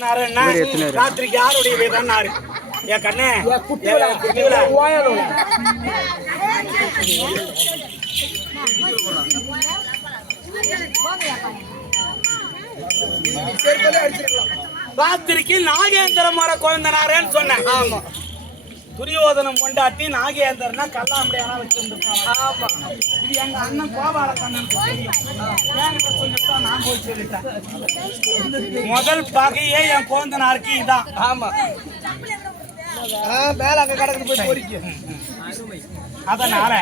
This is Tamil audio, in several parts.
கோந்தனாரு என்ன ராத்திரிக்கு யாருடைய வீடான்னாரு என் கண்ணே ராத்திரிக்கு நாகேந்திர மர கோந்தனாரேன்னு சொன்னேன். ஆமா, துரியோதனம் கொண்டாட்டி நாகேந்திரனா கல்லாம்படியான வச்சிருந்துருப்பாங்க. ஆமா, இது எங்க அண்ணன் கோபால கண்ணன் சொல்லிட்டா நான் போய் சொல்லிட்டேன். முதல் பகையே என் கோந்தனாருக்கு இதான். ஆமா, மேல அங்க கடக்கு போய் பொறிக்க. அதனால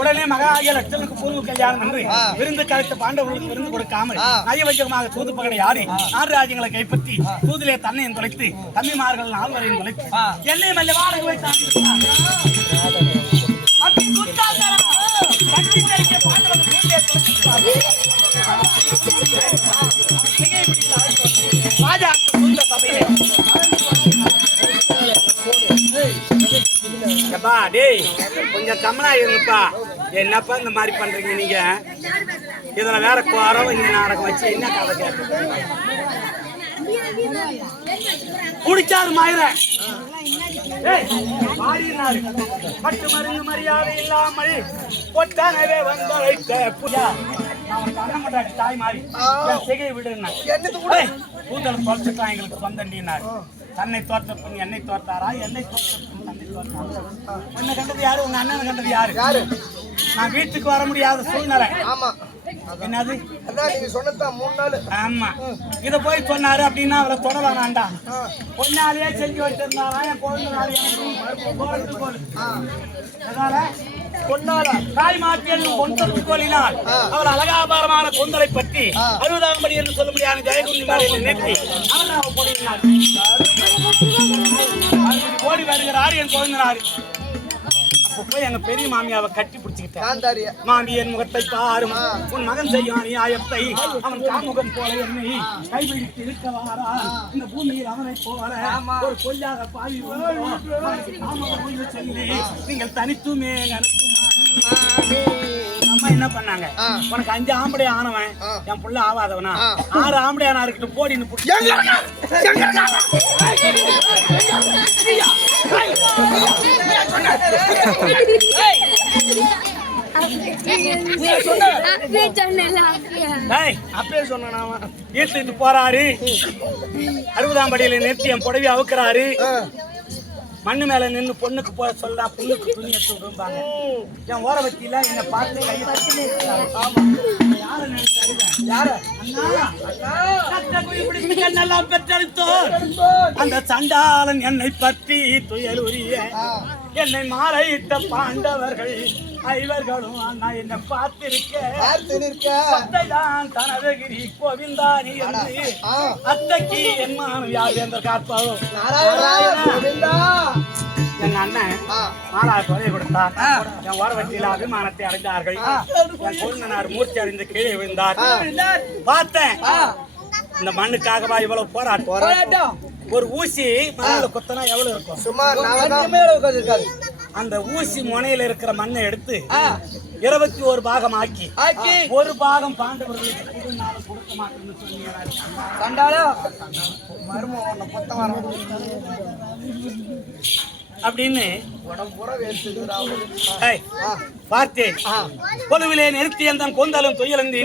உடனே மகாராஜ லட்சனுக்கு பூர்வ கல்யாணம் என்று விருந்து கலைத்த பாண்டவர்களுக்கு விருந்து கொடுக்காமல் நயவஞ்சகமாக சூது பகடை ஆடி 4 ராஜ்யங்களை கைப்பற்றி சூதிலே தன்னையும் தொலைத்து தம்பிமார்கள் 4 வரையும் தொலைத்து என்னை மல்ல வாடகை வைத்தார். கொஞ்சம் கம்மனா இருங்கப்பா. என்னப்பா இந்த மாதிரி பண்றீங்க நீங்க? இதுல வேற குறம் இங்க நாடகம் வச்சு என்ன கதை கேட்க குடிச்சாரு மாயிர பட்டு மருந்து மரியாதை இல்லாமல் பொட்டானவே வந்த பூஜா தாய் மாறி சிகை விடுனா கூந்தல் தொலைச்சுட்டான் எங்களுக்கு சொந்தண்டினார். தன்னை தோற்ற பொண்ணு என்னை தோற்றாரா, என்னை தோற்ற தன்னை தோற்றாரா? என்ன கண்டது யாரு? உங்க அண்ணன் கண்டது யாரு? நான் வீட்டுக்கு வர முடியாத சூழ்நிலை. ஆமா, என்னது நீங்க சொன்னதான் 3 நாள். ஆமா, இத போய் சொன்னாரு அப்படின்னா அவரை தொடவானாண்டா. பொன்னாலேயே செஞ்சு வச்சிருந்தாரா என் குழந்தை தாய் மாற்றியல் கொண்டது கோலினால் அவர் அழகாபாரமான கொந்தலை பற்றி 60ஆம் படி என்று சொல்ல முடியாத ஜெயகுந்தி மாலையில் நிறுத்தி ஓடி வருகிறார் என் குழந்தைனாரு. போய் எங்க பெரிய மாமியாவை கட்டி பிடிச்சுக்கிட்டேன். மாமி என் முகத்தை பாரும், உன் மகன் செய்யும் நியாயத்தை அவன் காமுகம் போல என்னை கைபிடித்து இருக்கவாரா? இந்த பூமியில் அவனை போல ஒரு கொல்லாத பாவி சொல்லி நீங்கள் தனித்துமே அம்மா என்ன பண்ணாங்க? உனக்கு 5 ஆம்பளை ஆனவன் என் புள்ள ஆவாதவனா 6 ஆம்பளை ஆனா இருக்கட்டும் போடின்னு ஈர்த்துட்டு போறாரு. 60ஆம் படியில நிறுத்தி என் புடவை அவுக்குறாரு. மண்ணு மேல நின்று பொண்ணுக்கு போக சொல்ல பொண்ணுக்கு துணி எடுத்து விடுவாங்க. என் ஓர வச்சியில என்னை பார்த்து கையெல்லாம் பெற்றெடுத்தோர் அந்த சண்டாளன் என்னை பற்றி துயல் உரிய என்னை மாலையிட்ட பாண்டவர்கள் 5 அண்ணா என்னை பார்த்திருக்கதான் தனதகிரி கோவிந்தாரி என்று அத்தைக்கு என் மாணவி யார் என்ற காப்பாவும் எங்க அண்ணன் மாலா தொலை கொடுத்தார். என் ஓர வட்டியில அபிமானத்தை அடைந்தார்கள். என் கொழுந்தனார் மூர்த்தி அறிந்து கீழே விழுந்தார். பார்த்தேன் இந்த மண்ணுக்காகவா இவ்வளவு போராட்டம். ஒரு ஊசி மண்ணில குத்தனா எவ்வளவு இருக்கும்? சுமார் அந்த ஊசி முனையில இருக்கிற மண்ணை எடுத்து 21 பாகம் ஆக்கி 1 பாகம் பாண்டவர்களுக்கு கொடுக்க மாட்டேன்னு அப்படின்னு பார்த்தேன். பொதுவிலே நிறுத்தி எந்த கொந்தலும் துயலந்து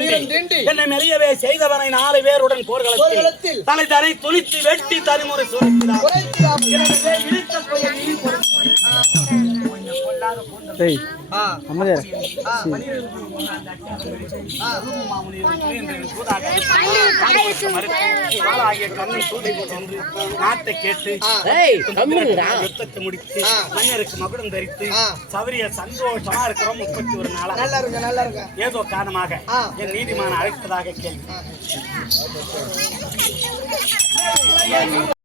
என்னை மெலியவே செய்தவனை 4 பேருடன் போர்க்களத்தில் தலை தரை துளித்து வெட்டி தனிமுறை சொல்லினார். நாட்டை கேட்டு யுத்தத்தை முடித்து மன்னருக்கு மகுடம் தரித்து சவரிய சந்தோஷமா இருக்கிறோம். 31 நாளா ஏதோ காரணமாக என் நீதிமான அழைப்பதாக கேள்வி